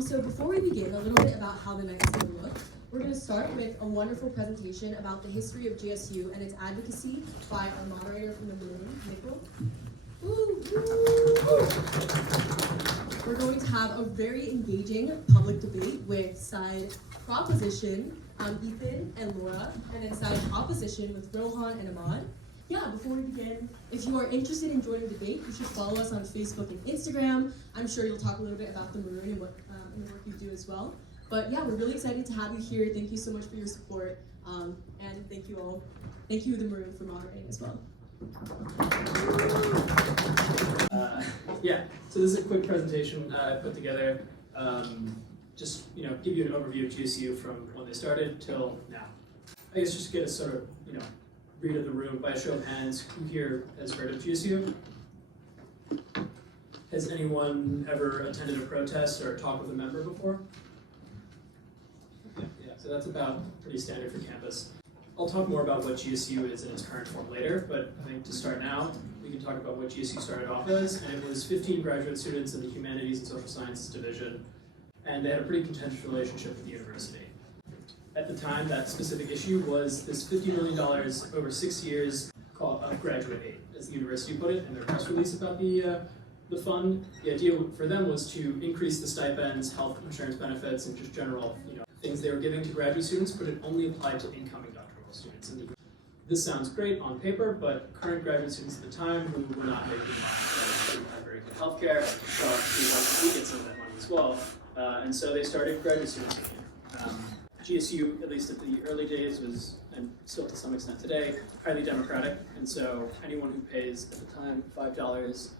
So before we begin, a little bit about how the night is going to look. We're going to start with a wonderful presentation about the history of GSU and its advocacy by our moderator from the Maroon, Nikhil. We're going to have a very engaging public debate with side proposition, Ethan and Laura, and then side opposition with Rohan and Ahmad. Yeah, before we begin, if you are interested in joining the debate, you should follow us on Facebook and Instagram. I'm sure you'll talk a little bit about the Maroon and what and the work you do as well. But yeah, we're really excited to have you here. Thank you so much for your support. And thank you all. Thank you, the Maroon, for moderating as well. So this is a quick presentation I put together. Just give you an overview of GSU from when they started till now. I guess just get a sort of read of the room by a show of hands. Who here has heard of GSU? Has anyone ever attended a protest or talked with a member before? Yeah, so that's about pretty standard for campus. I'll talk more about what GSU is in its current form later, but I think to start now, we can talk about what GSU started off as, and it was 15 graduate students in the Humanities and Social Sciences division, and they had a pretty contentious relationship with the university. At the time, that specific issue was this $50 million over 6 years called graduate aid, as the university put it in their press release about the fund. The idea for them was to increase the stipends, health insurance benefits, and just general things they were giving to graduate students, but it only applied to incoming doctoral students. And this sounds great on paper, but current graduate students at the time who were not making much, didn't have very good healthcare, thought we wanted to get some of that money as well. And so they started Graduate Students Union. GSU, at least at the early days, was, and still to some extent today, highly democratic. And so anyone who pays at the time $5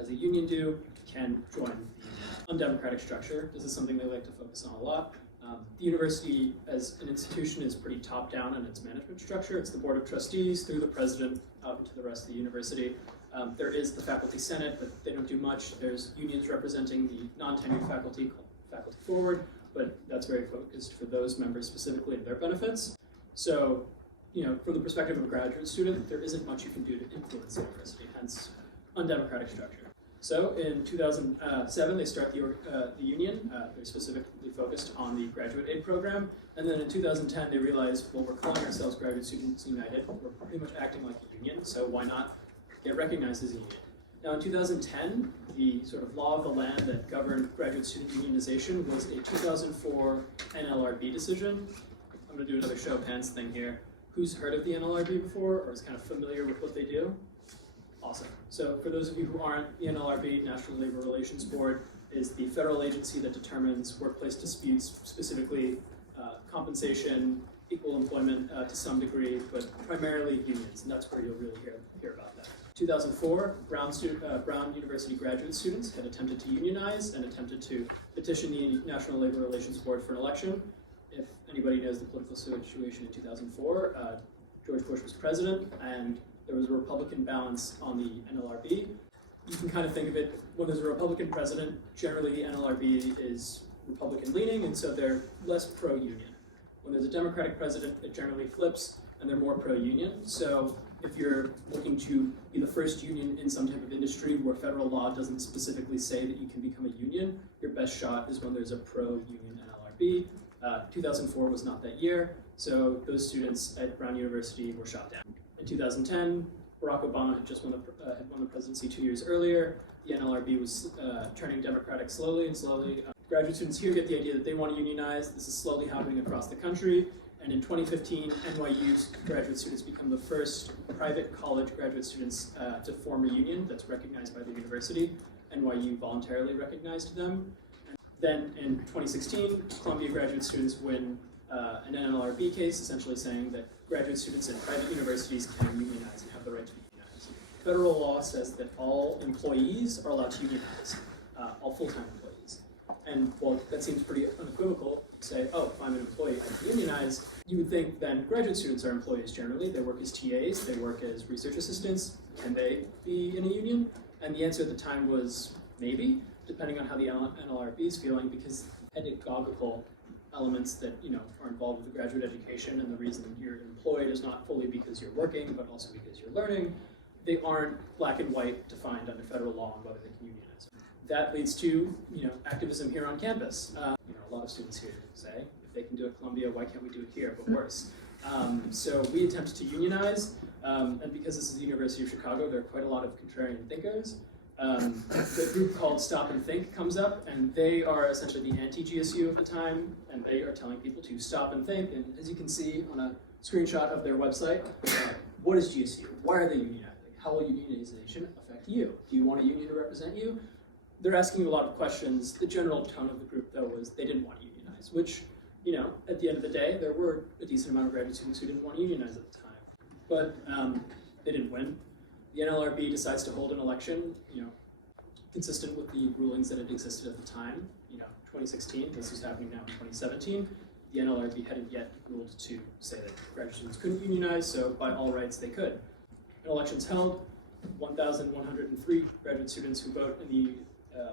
as a union due can join the undemocratic structure. This is something they like to focus on a lot. The university as an institution is pretty top-down in its management structure. It's the board of trustees through the president out to the rest of the university. There is the faculty senate, but they don't do much. There's unions representing the non-tenured faculty called Faculty Forward, but that's very focused for those members specifically and their benefits. So, from the perspective of a graduate student, there isn't much you can do to influence the university, hence undemocratic structure. So in 2007, they start the union. They're specifically focused on the graduate aid program. And then in 2010, they realized, well, we're calling ourselves Graduate Students United. We're pretty much acting like a union, so why not get recognized as a union? Now in 2010, the sort of law of the land that governed graduate student unionization was a 2004 NLRB decision. I'm going to do another show of hands thing here. Who's heard of the NLRB before or is kind of familiar with what they do? Awesome. So for those of you who aren't, the NLRB, National Labor Relations Board, is the federal agency that determines workplace disputes, specifically compensation, equal employment to some degree, but primarily unions, and that's where you'll really hear about that. 2004, Brown University graduate students had attempted to unionize and attempted to petition the National Labor Relations Board for an election. If anybody knows the political situation in 2004, George Bush was president, and there was a Republican balance on the NLRB. You can kind of think of it, when there's a Republican president, generally the NLRB is Republican-leaning, and so they're less pro-union. When there's a Democratic president, it generally flips, and they're more pro-union. So if you're looking to be the first union in some type of industry where federal law doesn't specifically say that you can become a union, your best shot is when there's a pro-union NLRB. 2004 was not that year, so those students at Brown University were shot down. In 2010, Barack Obama had just won the presidency 2 years earlier. The NLRB was turning Democratic slowly and slowly. Graduate students here get the idea that they want to unionize. This is slowly happening across the country. And in 2015, NYU's graduate students become the first private college graduate students to form a union that's recognized by the university. NYU voluntarily recognized them. Then in 2016, Columbia graduate students win an NLRB case, essentially saying that graduate students at private universities can unionize and have the right to unionize. Federal law says that all employees are allowed to unionize, all full-time employees. And while that seems pretty unequivocal, to say, oh, if I'm an employee, I can unionize, you would think then graduate students are employees generally. They work as TAs, they work as research assistants. Can they be in a union? And the answer at the time was maybe, depending on how the NLRB is feeling, because pedagogical elements that are involved with the graduate education, and the reason you're employed is not fully because you're working, but also because you're learning. They aren't black and white defined under federal law on whether they can unionize. that leads to activism here on campus. A lot of students here say, if they can do it at Columbia, why can't we do it here, but worse. So we attempted to unionize, and because this is the University of Chicago, there are quite a lot of contrarian thinkers. The group called Stop and Think comes up, and they are essentially the anti-GSU of the time, and they are telling people to stop and think. And as you can see on a screenshot of their website, what is GSU? Why are they unionizing? How will unionization affect you? Do you want a union to represent you? They're asking a lot of questions. The general tone of the group, though, was they didn't want to unionize, which, at the end of the day, there were a decent amount of graduate students who didn't want to unionize at the time. But they didn't win. The NLRB decides to hold an election, consistent with the rulings that had existed at the time. 2016, this was happening now in 2017. The NLRB hadn't yet ruled to say that graduate students couldn't unionize, so by all rights they could. An election's held, 1,103 graduate students who vote in the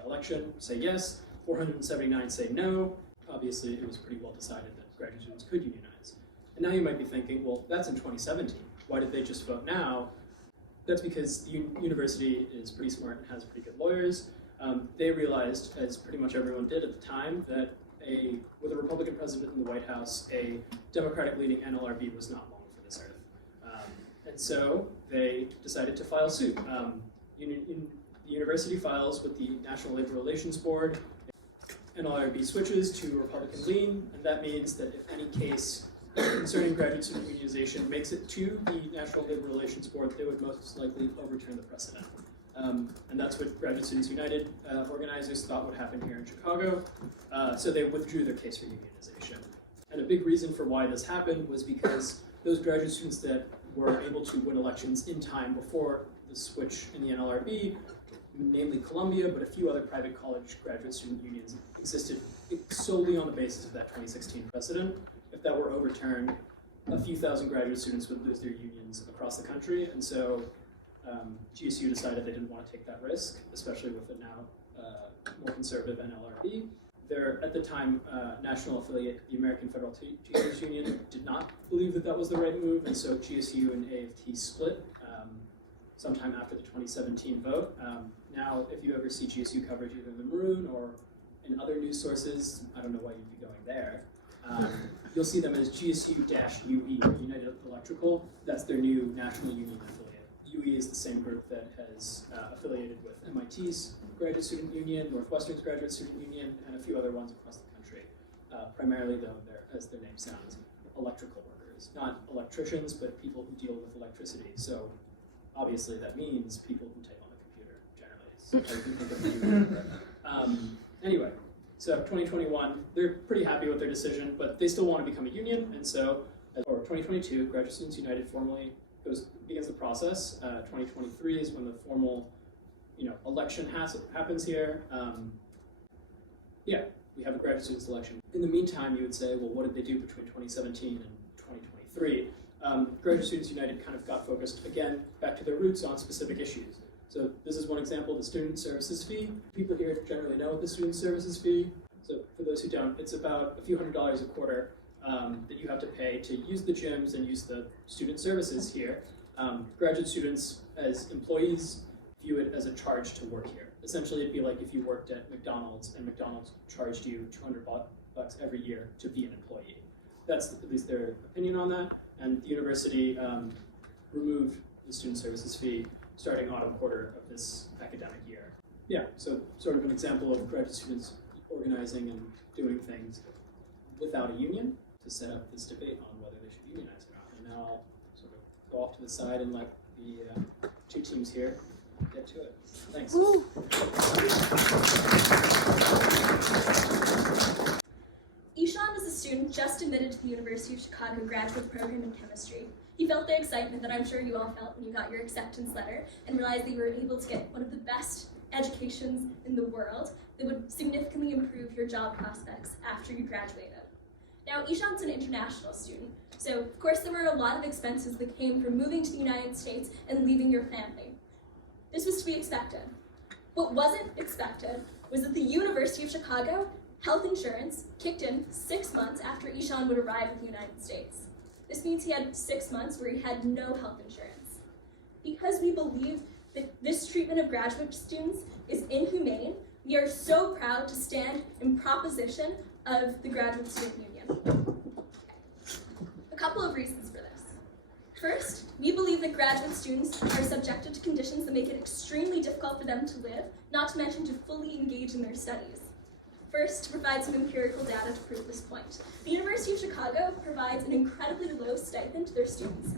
election say yes, 479 say no. Obviously, it was pretty well decided that graduate students could unionize. And now you might be thinking, well, that's in 2017. Why did they just vote now? That's because the university is pretty smart and has pretty good lawyers. They realized, as pretty much everyone did at the time, that with a Republican president in the White House, a Democratic-leaning NLRB was not long for this earth. And so they decided to file suit. The university files with the National Labor Relations Board. NLRB switches to Republican lean, and that means that if any case concerning graduate student unionization makes it to the National Labor Relations Board, they would most likely overturn the precedent. And that's what Graduate Students United organizers thought would happen here in Chicago, so they withdrew their case for unionization. And a big reason for why this happened was because those graduate students that were able to win elections in time before the switch in the NLRB, namely Columbia, but a few other private college graduate student unions existed solely on the basis of that 2016 precedent. If that were overturned, a few thousand graduate students would lose their unions across the country, and so GSU decided they didn't want to take that risk, especially with the now more conservative NLRB. Their, at the time, national affiliate, the American Federal Teachers Union, did not believe that that was the right move, and so GSU and AFT split sometime after the 2017 vote. Now, if you ever see GSU coverage either in the Maroon or in other news sources, I don't know why you'd be going there, you'll see them as GSU-UE, United Electrical. That's their new national union affiliate. UE is the same group that has affiliated with MIT's Graduate Student Union, Northwestern's Graduate Student Union, and a few other ones across the country. Primarily, though, they're, as their name sounds, electrical workers. Not electricians, but people who deal with electricity. So obviously that means people who type on the computer, generally. So you can think of the union. Anyway, so 2021, they're pretty happy with their decision, but they still want to become a union, and so, for 2022, Graduate Students United formally begins the process. 2023 is when the formal, election happens here. We have a graduate students election. In the meantime, you would say, well, what did they do between 2017 and 2023? Graduate Students United kind of got focused, again, back to their roots on specific issues. So this is one example, the student services fee. People here generally know the student services fee. So for those who don't, it's about a few $100s a quarter that you have to pay to use the gyms and use the student services here. Graduate students, as employees, view it as a charge to work here. Essentially, it'd be like if you worked at McDonald's and McDonald's charged you $200 every year to be an employee. That's at least their opinion on that. And the university removed the student services fee starting autumn quarter of this academic year. Yeah, so sort of an example of graduate students organizing and doing things without a union to set up this debate on whether they should unionize or not. And now I'll sort of go off to the side and let the two teams here get to it. Thanks. Ishan was a student just admitted to the University of Chicago Graduate Program in Chemistry. He felt the excitement that I'm sure you all felt when you got your acceptance letter and realized that you were able to get one of the best educations in the world that would significantly improve your job prospects after you graduated. Now, Ishan's an international student, so of course there were a lot of expenses that came from moving to the United States and leaving your family. This was to be expected. What wasn't expected was that the University of Chicago health insurance kicked in 6 months after Ishan would arrive in the United States. This means he had 6 months where he had no health insurance. Because we believe that this treatment of graduate students is inhumane, We are so proud to stand in proposition of the Graduate Student Union. A couple of reasons for this. First, we believe that graduate students are subjected to conditions that make it extremely difficult for them to live, not to mention to fully engage in their studies. First, to provide some empirical data to prove this point. The University of Chicago provides an incredibly low stipend to their students,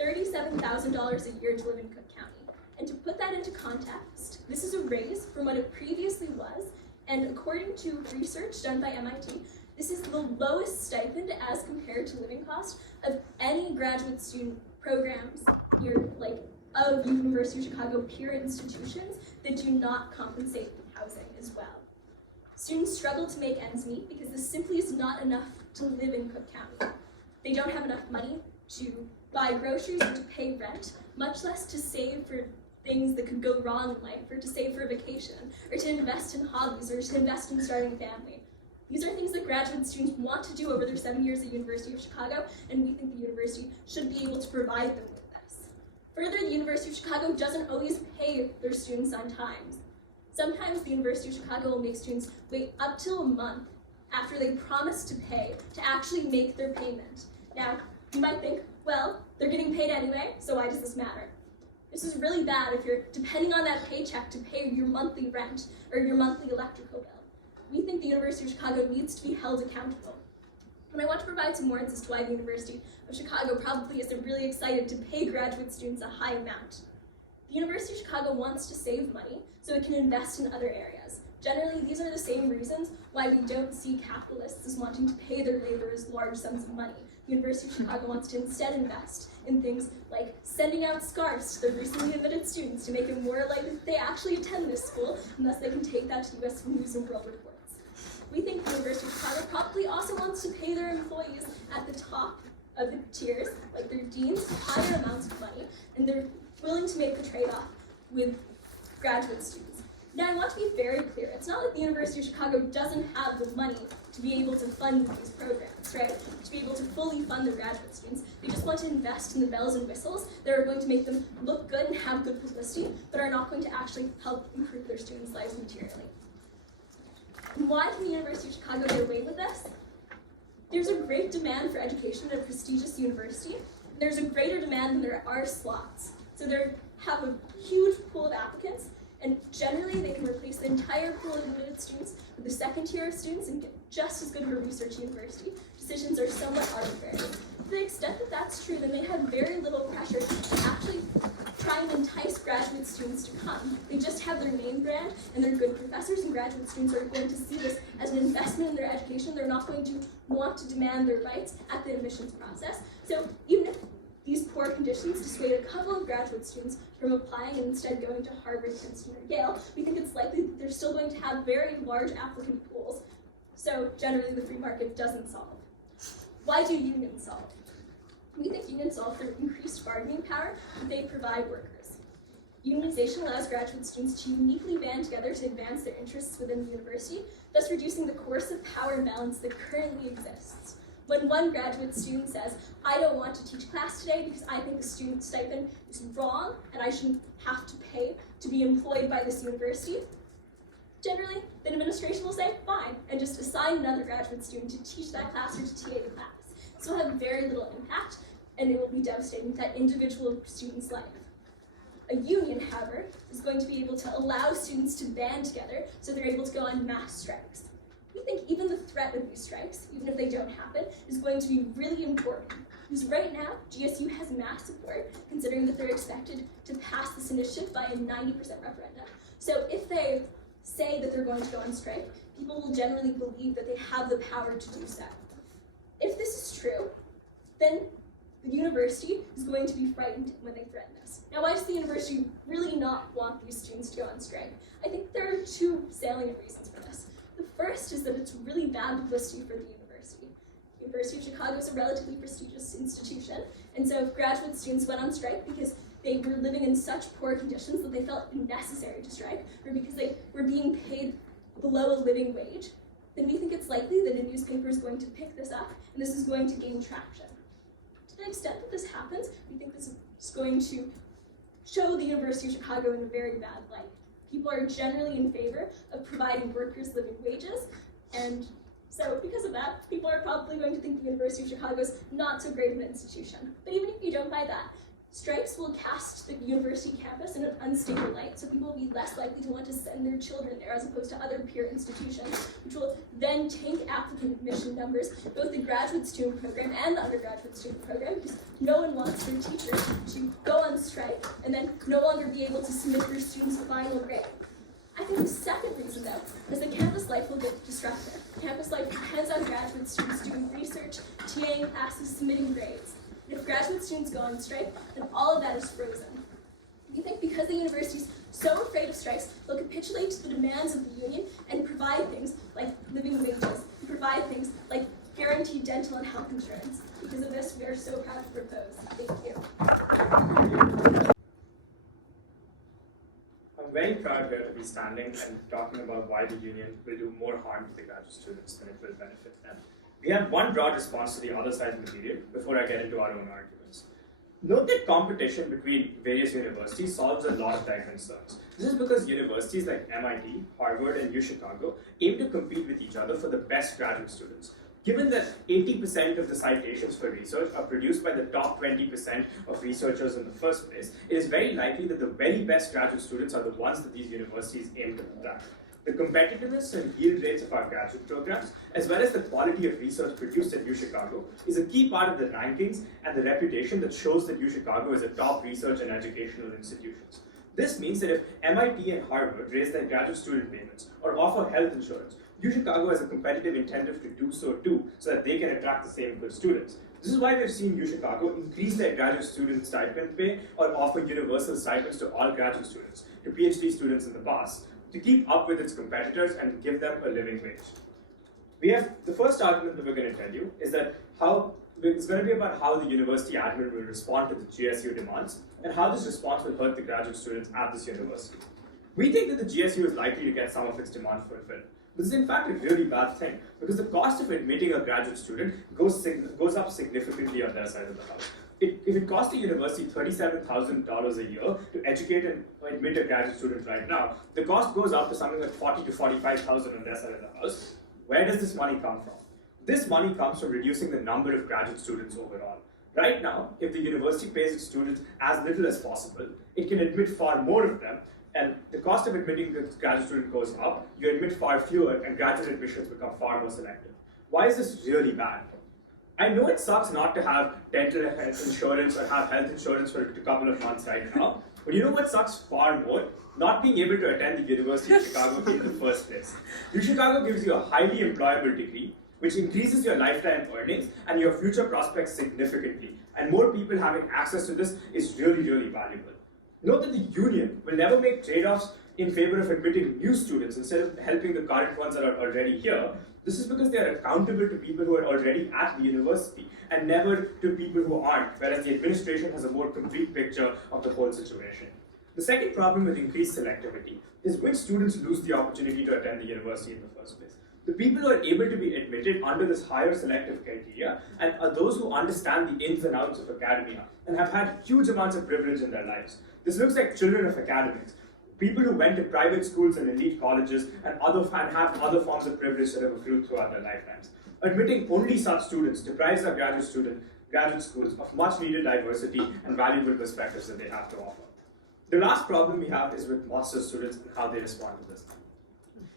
$37,000 a year to live in Cook County. And to put that into context, this is a raise from what it previously was, and according to research done by MIT, this is the lowest stipend as compared to living cost of any graduate student programs here, like of University of Chicago peer institutions that do not compensate housing as well. Students struggle to make ends meet because this simply is not enough to live in Cook County. They don't have enough money to buy groceries or to pay rent, much less to save for things that could go wrong in life, or to save for a vacation, or to invest in hobbies, or to invest in starting a family. These are things that graduate students want to do over their 7 years at University of Chicago, and we think the university should be able to provide them with this. Further, the University of Chicago doesn't always pay their students on time. Sometimes the University of Chicago will make students wait up till a month after they promise to pay to actually make their payment. Now, you might think, well, they're getting paid anyway, so why does this matter? This is really bad if you're depending on that paycheck to pay your monthly rent or your monthly electrical bill. We think the University of Chicago needs to be held accountable. And I want to provide some words as to why the University of Chicago probably isn't really excited to pay graduate students a high amount. The University of Chicago wants to save money so it can invest in other areas. Generally, these are the same reasons why we don't see capitalists as wanting to pay their laborers large sums of money. The University of Chicago wants to instead invest in things like sending out scarves to their recently admitted students to make it more likely that they actually attend this school, and thus they can take that to U.S. News and World Reports. We think the University of Chicago probably also wants to pay their employees at the top of the tiers, like their deans, higher amounts of money, and they're willing to make the trade-off with graduate students. Now, I want to be very clear. It's not like the University of Chicago doesn't have the money to be able to fund these programs, right? To be able to fully fund their graduate students. They just want to invest in the bells and whistles that are going to make them look good and have good publicity, but are not going to actually help improve their students' lives materially. And why can the University of Chicago get away with this? There's a great demand for education at a prestigious university. There's a greater demand than there are slots. So they have a huge pool of applicants, and generally they can replace the entire pool of admitted students with the second tier of students and get just as good of a research university. Decisions are somewhat arbitrary. To the extent that that's true, then they have very little pressure to actually try and entice graduate students to come. They just have their name brand, and they're good professors, and graduate students are going to see this as an investment in their education. They're not going to want to demand their rights at the admissions process. So even if these poor conditions dissuade a couple of graduate students from applying and instead going to Harvard, Princeton, or Yale, we think it's likely that they're still going to have very large applicant pools. So generally the free market doesn't solve. Why do unions solve? We think unions solve through increased bargaining power that they provide workers. Unionization allows graduate students to uniquely band together to advance their interests within the university, thus reducing the coercive power imbalance that currently exists. When one graduate student says, I don't want to teach class today because I think the student stipend is wrong and I shouldn't have to pay to be employed by this university, generally, the administration will say, fine, and just assign another graduate student to teach that class or to TA the class. This will have very little impact, and it will be devastating to that individual student's life. A union, however, is going to be able to allow students to band together so they're able to go on mass strikes. We think even the threat of these strikes, even if they don't happen, is going to be really important. Because right now, GSU has mass support, considering that they're expected to pass this initiative by a 90% referendum. So if they say that they're going to go on strike, people will generally believe that they have the power to do so. If this is true, then the university is going to be frightened when they threaten this. Now, why does the university really not want these students to go on strike? I think there are two salient reasons for this. The first is that it's really bad publicity for the university. The University of Chicago is a relatively prestigious institution, and so if graduate students went on strike because they were living in such poor conditions that they felt it necessary to strike, or because they were being paid below a living wage, then we think it's likely that a newspaper is going to pick this up, and this is going to gain traction. To the extent that this happens, we think this is going to show the University of Chicago in a very bad light. People are generally in favor of providing workers living wages, and so because of that, people are probably going to think the University of Chicago is not so great of an institution. But even if you don't buy that, strikes will cast the university campus in an unstable light, so people will be less likely to want to send their children there as opposed to other peer institutions, which will then tank applicant admission numbers, both the graduate student program and the undergraduate student program, because no one wants their teachers to go on strike and then no longer be able to submit their students' final grade. I think the second reason, though, is that campus life will get disrupted. Campus life depends on graduate students doing research, TAing classes, submitting grades. If graduate students go on strike, then all of that is frozen. We think because the university is so afraid of strikes, they'll capitulate to the demands of the union and provide things like living wages, provide things like guaranteed dental and health insurance. Because of this, we are so proud to propose. Thank you. I'm very proud here to be standing and talking about why the union will do more harm to the graduate students than it will benefit them. We have one broad response to the other side's material before I get into our own arguments. Note that competition between various universities solves a lot of their concerns. This is because universities like MIT, Harvard, and UChicago aim to compete with each other for the best graduate students. Given that 80% of the citations for research are produced by the top 20% of researchers in the first place, it is very likely that the very best graduate students are the ones that these universities aim to attract. The competitiveness and yield rates of our graduate programs, as well as the quality of research produced at UChicago, is a key part of the rankings and the reputation that shows that UChicago is a top research and educational institutions. This means that if MIT and Harvard raise their graduate student payments or offer health insurance, UChicago has a competitive incentive to do so too, so that they can attract the same good students. This is why we've seen UChicago increase their graduate student stipend pay or offer universal stipends to all graduate students, to PhD students in the past, to keep up with its competitors and give them a living wage. We have the first argument that we're going to tell you is that it's going to be about how the university admin will respond to the GSU demands and how this response will hurt the graduate students at this university. We think that the GSU is likely to get some of its demands fulfilled. This is in fact a really bad thing because the cost of admitting a graduate student goes up significantly on their side of the house. If it costs the university $37,000 a year to educate and admit a graduate student right now, the cost goes up to something like $40,000 to $45,000 on their side of the house. Where does this money come from? This money comes from reducing the number of graduate students overall. Right now, if the university pays its students as little as possible, it can admit far more of them, and the cost of admitting the graduate student goes up, you admit far fewer, and graduate admissions become far more selective. Why is this really bad? I know it sucks not to have dental health insurance or have health insurance for a couple of months right now, but you know what sucks far more? Not being able to attend the University of Chicago in the first place. UChicago gives you a highly employable degree, which increases your lifetime earnings and your future prospects significantly, and more people having access to this is really, really valuable. Note that the union will never make trade-offs in favor of admitting new students instead of helping the current ones that are already here. This is because they are accountable to people who are already at the university and never to people who aren't, whereas the administration has a more complete picture of the whole situation. The second problem with increased selectivity is which students lose the opportunity to attend the university in the first place. The people who are able to be admitted under this higher selective criteria and are those who understand the ins and outs of academia and have had huge amounts of privilege in their lives. This looks like children of academics, people who went to private schools and elite colleges and have other forms of privilege that have accrued throughout their lifetimes. Admitting only such students deprives our graduate schools of much needed diversity and valuable perspectives that they have to offer. The last problem we have is with master's students and how they respond to this.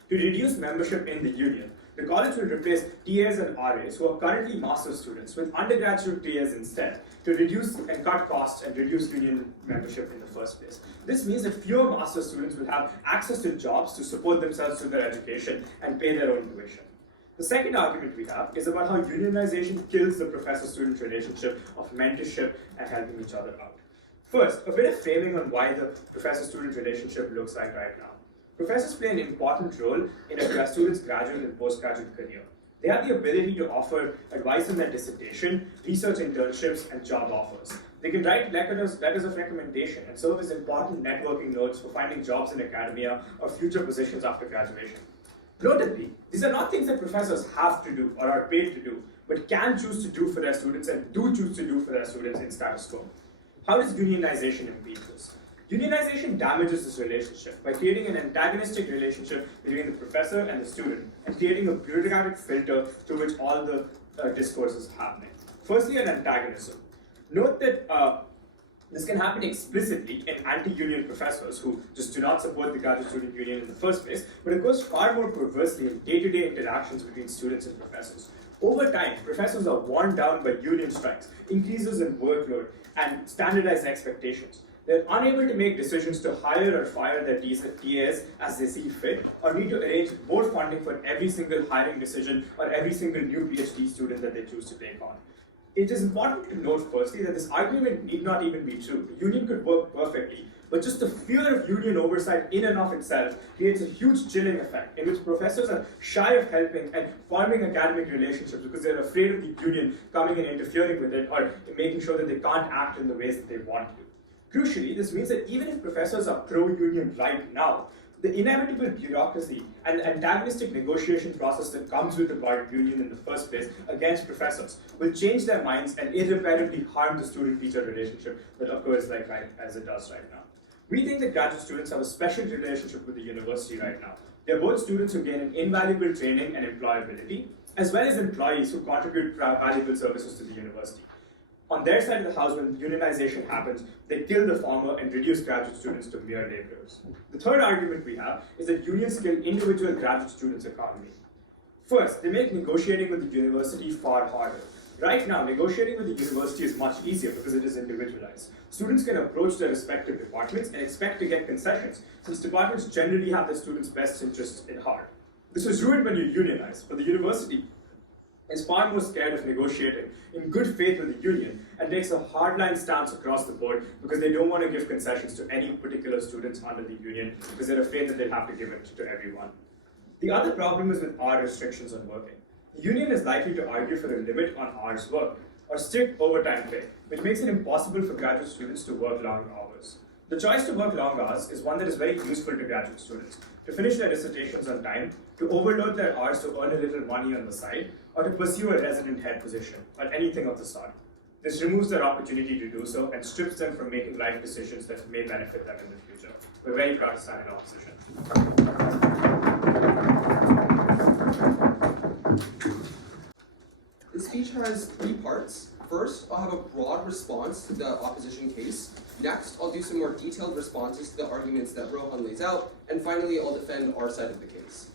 To reduce membership in the union, the college will replace TAs and RAs who are currently master's students with undergraduate TAs instead to reduce and cut costs and reduce union membership in the first place. This means that fewer master's students will have access to jobs to support themselves through their education and pay their own tuition. The second argument we have is about how unionization kills the professor-student relationship of mentorship and helping each other out. First, a bit of framing on why the professor-student relationship looks like right now. Professors play an important role in a student's graduate and postgraduate career. They have the ability to offer advice on their dissertation, research internships, and job offers. They can write letters of recommendation and serve as important networking nodes for finding jobs in academia or future positions after graduation. Notably, these are not things that professors have to do or are paid to do, but can choose to do for their students and do choose to do for their students in status quo. How does unionization impede this? Unionization damages this relationship by creating an antagonistic relationship between the professor and the student and creating a bureaucratic filter through which all the discourse is happening. Firstly, an antagonism. Note that this can happen explicitly in anti-union professors who just do not support the graduate student union in the first place, but it goes far more perversely in day-to-day interactions between students and professors. Over time, professors are worn down by union strikes, increases in workload, and standardized expectations. They're unable to make decisions to hire or fire their TAs as they see fit, or need to arrange more funding for every single hiring decision or every single new PhD student that they choose to take on. It is important to note firstly that this argument need not even be true. The union could work perfectly, but just the fear of union oversight in and of itself creates a huge chilling effect in which professors are shy of helping and forming academic relationships because they're afraid of the union coming and interfering with it or making sure that they can't act in the ways that they want to. Crucially, this means that even if professors are pro-union right now, the inevitable bureaucracy and the antagonistic negotiation process that comes with the bar union in the first place against professors will change their minds and irreparably harm the student-teacher relationship that occurs as it does right now. We think that graduate students have a special relationship with the university right now. They're both students who gain an invaluable training and employability, as well as employees who contribute valuable services to the university. On their side of the house, when unionization happens, they kill the former and reduce graduate students to mere laborers. The third argument we have is that unions kill individual graduate students' economy. First, they make negotiating with the university far harder. Right now, negotiating with the university is much easier because it is individualized. Students can approach their respective departments and expect to get concessions, since departments generally have their students' best interests at heart. This is ruined when you unionize, but the university is far more scared of negotiating in good faith with the union and takes a hardline stance across the board because they don't want to give concessions to any particular students under the union because they're afraid that they'll have to give it to everyone. The other problem is with hour restrictions on working. The union is likely to argue for a limit on hours worked or strict overtime pay, which makes it impossible for graduate students to work long hours. The choice to work long hours is one that is very useful to graduate students, to finish their dissertations on time, to overload their hours to earn a little money on the side, or to pursue a resident head position, or anything of the sort. This removes their opportunity to do so and strips them from making life decisions that may benefit them in the future. We're very proud to stand in opposition. This speech has 3 parts. First, I'll have a broad response to the opposition case. Next, I'll do some more detailed responses to the arguments that Rohan lays out. And finally, I'll defend our side of the case.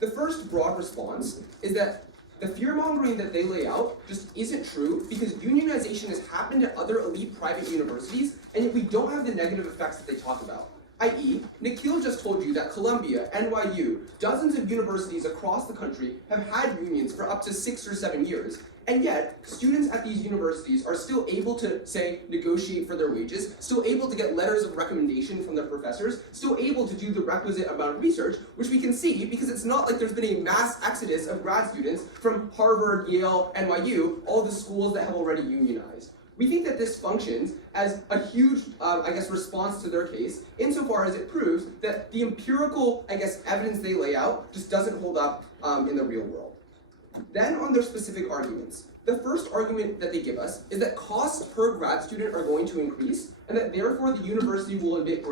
The first broad response is that the fear-mongering that they lay out just isn't true because unionization has happened at other elite private universities, and yet we don't have the negative effects that they talk about. I.e., Nikhil just told you that Columbia, NYU, dozens of universities across the country have had unions for up to 6 or 7 years, and yet students at these universities are still able to, say, negotiate for their wages, still able to get letters of recommendation from their professors, still able to do the requisite amount of research, which we can see because it's not like there's been a mass exodus of grad students from Harvard, Yale, NYU, all the schools that have already unionized. We think that this functions as a huge, response to their case, insofar as it proves that the empirical, evidence they lay out just doesn't hold up in the real world. Then on their specific arguments. The first argument that they give us is that costs per grad student are going to increase, and that therefore the university will admit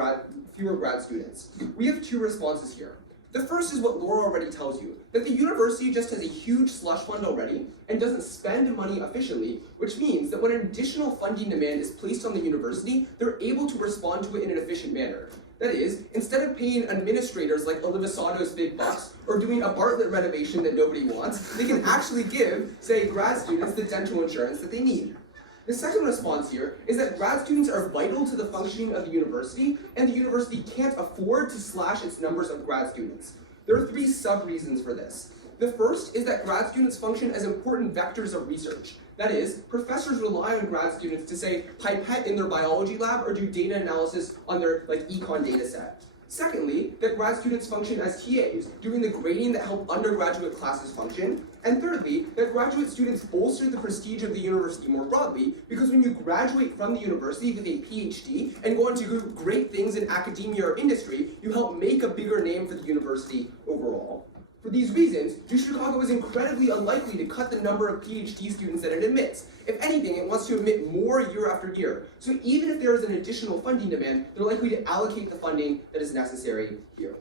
fewer grad students. We have 2 responses here. The first is what Laura already tells you, that the university just has a huge slush fund already and doesn't spend money efficiently, which means that when an additional funding demand is placed on the university, they're able to respond to it in an efficient manner. That is, instead of paying administrators like Olivisado's big bucks or doing a Bartlett renovation that nobody wants, they can actually give, say, grad students the dental insurance that they need. The second response here is that grad students are vital to the functioning of the university, and the university can't afford to slash its numbers of grad students. There are 3 sub-reasons for this. The first is that grad students function as important vectors of research. That is, professors rely on grad students to, say, pipette in their biology lab or do data analysis on their econ data set. Secondly, that grad students function as TAs, doing the grading that help undergraduate classes function. And thirdly, that graduate students bolster the prestige of the university more broadly, because when you graduate from the university with a PhD and go on to do great things in academia or industry, you help make a bigger name for the university overall. For these reasons, UChicago is incredibly unlikely to cut the number of PhD students that it admits. If anything, it wants to admit more year after year. So even if there is an additional funding demand, they're likely to allocate the funding that is necessary here.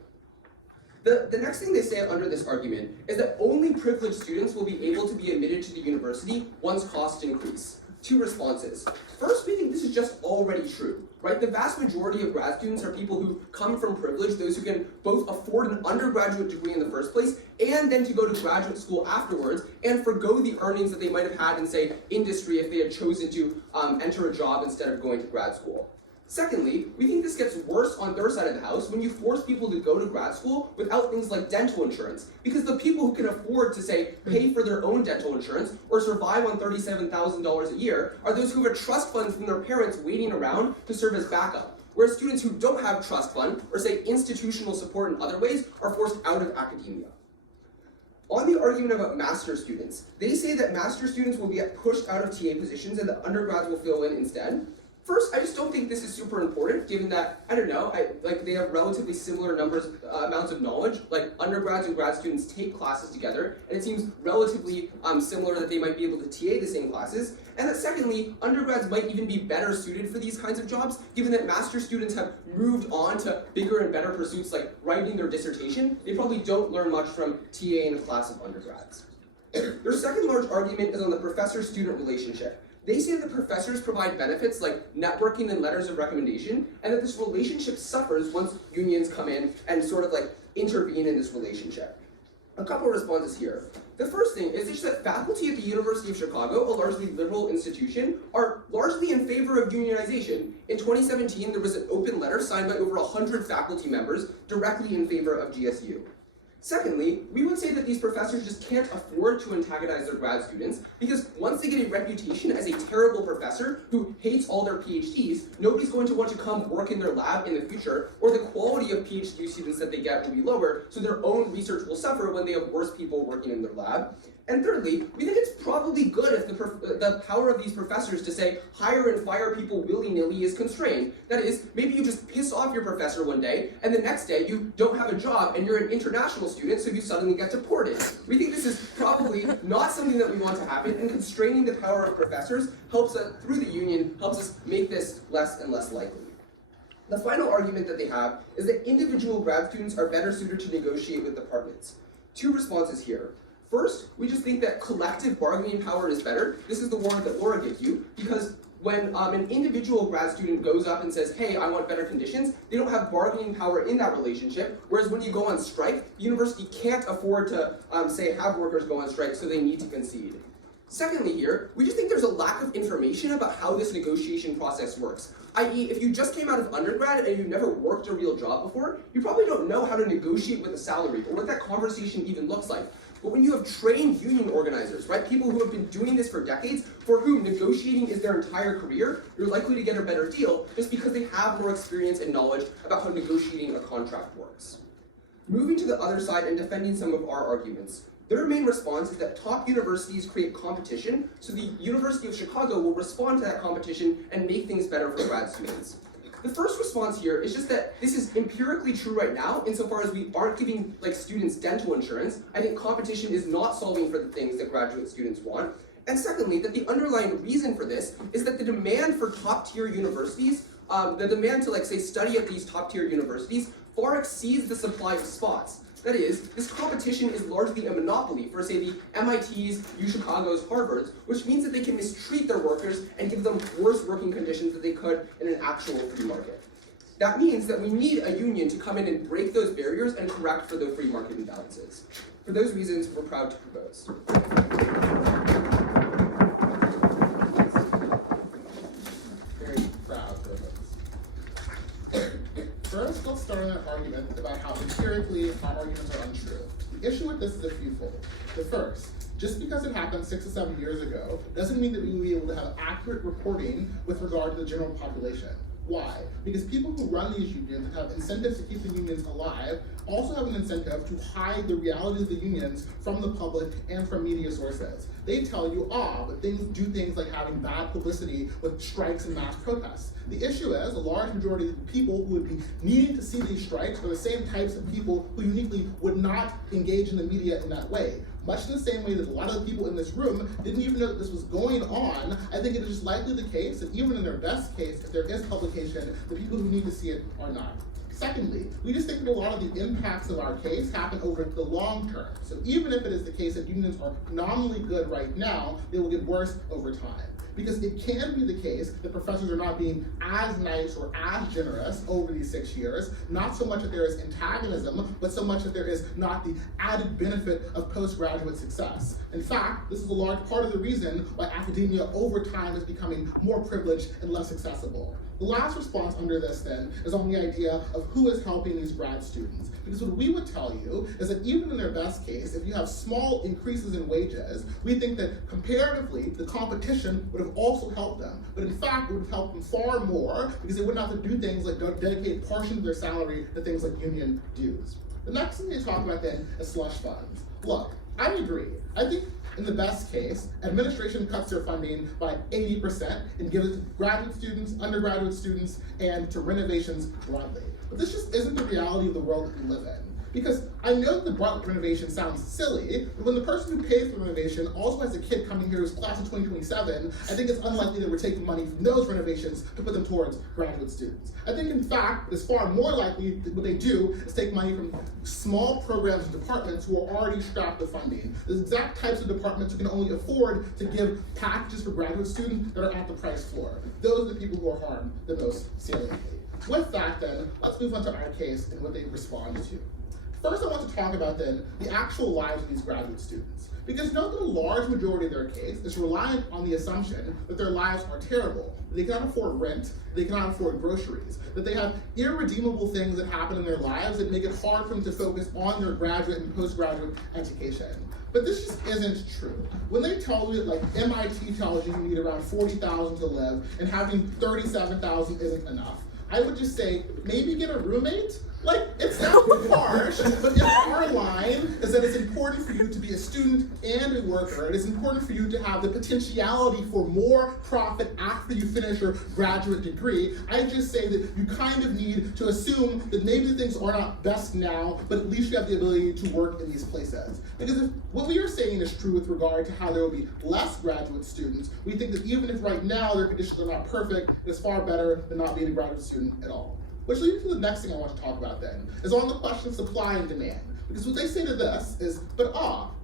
The next thing they say under this argument is that only privileged students will be able to be admitted to the university once costs increase. Two responses. First, we think this is just already true, right? The vast majority of grad students are people who come from privilege, those who can both afford an undergraduate degree in the first place and then to go to graduate school afterwards and forgo the earnings that they might have had in, say, industry if they had chosen to enter a job instead of going to grad school. Secondly, we think this gets worse on their side of the house when you force people to go to grad school without things like dental insurance. Because the people who can afford to, say, pay for their own dental insurance or survive on $37,000 a year are those who have a trust fund from their parents waiting around to serve as backup. Whereas students who don't have trust fund or, say, institutional support in other ways are forced out of academia. On the argument about master students, they say that master students will get pushed out of TA positions and the undergrads will fill in instead. First, I just don't think this is super important, given that, I don't know, they have relatively similar amounts of knowledge. Like, undergrads and grad students take classes together, and it seems relatively similar that they might be able to TA the same classes. And that secondly, undergrads might even be better suited for these kinds of jobs, given that master students have moved on to bigger and better pursuits like writing their dissertation. They probably don't learn much from TA in a class of undergrads. Their second large argument is on the professor-student relationship. They say that professors provide benefits like networking and letters of recommendation, and that this relationship suffers once unions come in and sort of like intervene in this relationship. A couple of responses here. The first thing is just that faculty at the University of Chicago, a largely liberal institution, are largely in favor of unionization. In 2017, there was an open letter signed by over 100 faculty members directly in favor of GSU. Secondly, we would say that these professors just can't afford to antagonize their grad students because once they get a reputation as a terrible professor who hates all their PhDs, nobody's going to want to come work in their lab in the future, or the quality of PhD students that they get will be lower, so their own research will suffer when they have worse people working in their lab. And thirdly, we think it's probably good if the power of these professors to say hire and fire people willy-nilly is constrained. That is, maybe you just piss off your professor one day, and the next day you don't have a job and you're an international student, so you suddenly get deported. We think this is probably not something that we want to happen, and constraining the power of professors helps us, through the union, helps us make this less and less likely. The final argument that they have is that individual grad students are better suited to negotiate with departments. Two responses here. First, we just think that collective bargaining power is better. This is the warrant that Laura gave you, because when an individual grad student goes up and says, hey, I want better conditions, they don't have bargaining power in that relationship, whereas when you go on strike, the university can't afford to, say, have workers go on strike, so they need to concede. Secondly here, we just think there's a lack of information about how this negotiation process works. I.e., if you just came out of undergrad and you've never worked a real job before, you probably don't know how to negotiate with a salary or what that conversation even looks like. But when you have trained union organizers, right, people who have been doing this for decades, for whom negotiating is their entire career, you're likely to get a better deal just because they have more experience and knowledge about how negotiating a contract works. Moving to the other side and defending some of our arguments, their main response is that top universities create competition, so the University of Chicago will respond to that competition and make things better for grad students. The first response here is just that this is empirically true right now, insofar as we aren't giving students dental insurance. I think competition is not solving for the things that graduate students want. And secondly, that the underlying reason for this is that the demand for top-tier universities, the demand to say study at these top-tier universities far exceeds the supply of spots. That is, this competition is largely a monopoly for, say, the MITs, UChicago's, Harvards, which means that they can mistreat their workers and give them worse working conditions than they could in an actual free market. That means that we need a union to come in and break those barriers and correct for the free market imbalances. For those reasons, we're proud to propose. Very proud to propose. First, let's start on an argument about how empirically our arguments are untrue. The issue with this is a fewfold. The first, just because it happened 6 to 7 years ago doesn't mean that we will be able to have accurate reporting with regard to the general population. Why? Because people who run these unions and have incentives to keep the unions alive also have an incentive to hide the reality of the unions from the public and from media sources. They tell you, but things do things like having bad publicity with strikes and mass protests. The issue is, a large majority of the people who would be needing to see these strikes are the same types of people who uniquely would not engage in the media in that way. Much in the same way that a lot of the people in this room didn't even know that this was going on, I think it is just likely the case that even in their best case, if there is publication, the people who need to see it are not. Secondly, we just think that a lot of the impacts of our case happen over the long term. So even if it is the case that unions are nominally good right now, they will get worse over time. Because it can be the case that professors are not being as nice or as generous over these 6 years, not so much that there is antagonism, but so much that there is not the added benefit of postgraduate success. In fact, this is a large part of the reason why academia over time is becoming more privileged and less accessible. The last response under this then is on the idea of who is helping these grad students. Because what we would tell you is that even in their best case, if you have small increases in wages, we think that comparatively, the competition would have also helped them. But in fact, it would have helped them far more because they wouldn't have to do things like dedicate a portion of their salary to things like union dues. The next thing they talk about then is slush funds. Look, I agree. I think in the best case, administration cuts their funding by 80% and gives it to graduate students, undergraduate students, and to renovations broadly. But this just isn't the reality of the world that we live in. Because I know that the broad renovation sounds silly, but when the person who pays for the renovation also has a kid coming here who's class of 2027, I think it's unlikely that we're taking money from those renovations to put them towards graduate students. I think in fact, it's far more likely that what they do is take money from small programs and departments who are already strapped with funding. The exact types of departments who can only afford to give packages for graduate students that are at the price floor. Those are the people who are harmed the most saliently. With that then, let's move on to our case and what they respond to. First, I want to talk about then the actual lives of these graduate students. Because note that a large majority of their case is reliant on the assumption that their lives are terrible, that they cannot afford rent, they cannot afford groceries, that they have irredeemable things that happen in their lives that make it hard for them to focus on their graduate and postgraduate education. But this just isn't true. When they tell you, like MIT tells you you need around $40,000 to live, and having $37,000 isn't enough, I would just say, maybe get a roommate? Like, it sounds harsh, but if our line is that it's important for you to be a student and a worker, it is important for you to have the potentiality for more profit after you finish your graduate degree, I just say that you kind of need to assume that maybe things are not best now, but at least you have the ability to work in these places. Because if what we are saying is true with regard to how there will be less graduate students, we think that even if right now their conditions are not perfect, it is far better than not being a graduate student at all. Which leads to the next thing I want to talk about then, is on the question of supply and demand. Because what they say to this is, but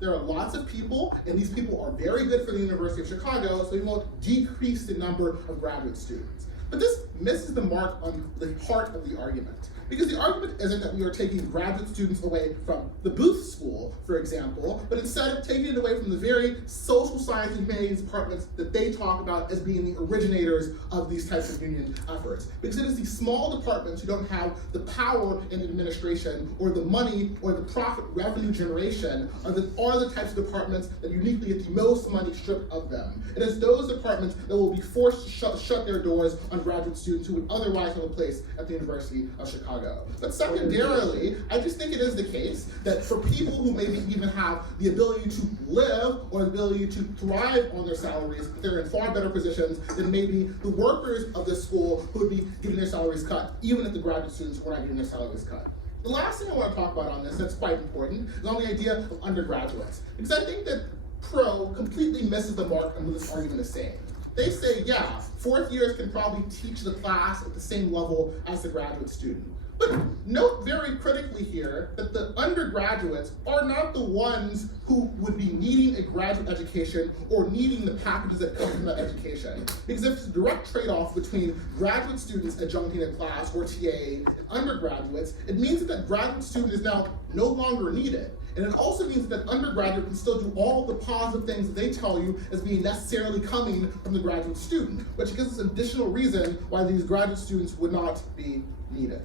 there are lots of people, and these people are very good for the University of Chicago, so we won't decrease the number of graduate students. But this misses the mark on the heart of the argument. Because the argument isn't that we are taking graduate students away from the Booth School, for example, but instead of taking it away from the very social science and humanities departments that they talk about as being the originators of these types of union efforts. Because it is these small departments who don't have the power in administration or the money or the profit revenue generation are the types of departments that uniquely get the most money stripped of them. It is those departments that will be forced to shut their doors on graduate students who would otherwise have a place at the University of Chicago. But secondarily, I just think it is the case that for people who maybe even have the ability to live or the ability to thrive on their salaries, they're in far better positions than maybe the workers of this school who would be getting their salaries cut, even if the graduate students were not getting their salaries cut. The last thing I want to talk about on this that's quite important is on the idea of undergraduates. Because I think that Pro completely misses the mark on what this argument is saying. They say, yeah, fourth years can probably teach the class at the same level as the graduate student. But note very critically here that the undergraduates are not the ones who would be needing a graduate education or needing the packages that come from that education. Because if it's a direct trade-off between graduate students adjuncting a class or TA and undergraduates, it means that the graduate student is now no longer needed. And it also means that undergraduate can still do all the positive things that they tell you as being necessarily coming from the graduate student, which gives us an additional reason why these graduate students would not be needed.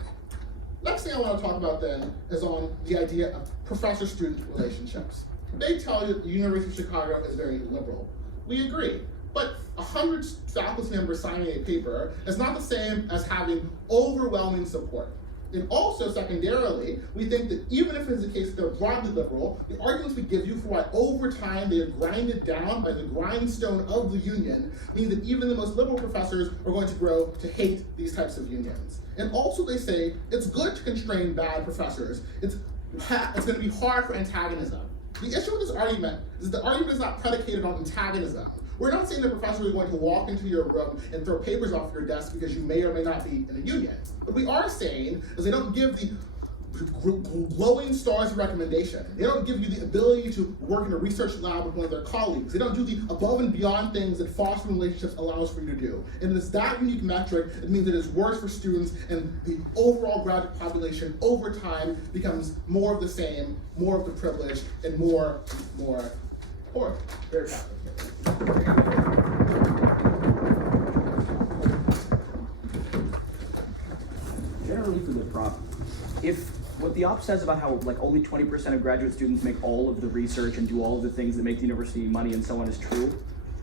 Next thing I want to talk about then is on the idea of professor-student relationships. They tell you that the University of Chicago is very liberal. We agree, but 100 faculty members signing a paper is not the same as having overwhelming support. And also, secondarily, we think that even if it's the case that they're broadly liberal, the arguments we give you for why over time they are grinded down by the grindstone of the union mean that even the most liberal professors are going to grow to hate these types of unions. And also they say it's good to constrain bad professors. It's going to be hard for antagonism. The issue with this argument is the argument is not predicated on antagonism. We're not saying the professor is going to walk into your room and throw papers off your desk because you may or may not be in a union. What we are saying is they don't give the glowing stars of recommendation. They don't give you the ability to work in a research lab with one of their colleagues. They don't do the above and beyond things that fostering relationships allows for you to do. And it's that unique metric that means that it's worse for students and the overall graduate population over time becomes more of the same, more of the privilege, and more poor. Very happy. Generally for the prop, if what the op says about how like only 20% of graduate students make all of the research and do all of the things that make the university money and so on is true,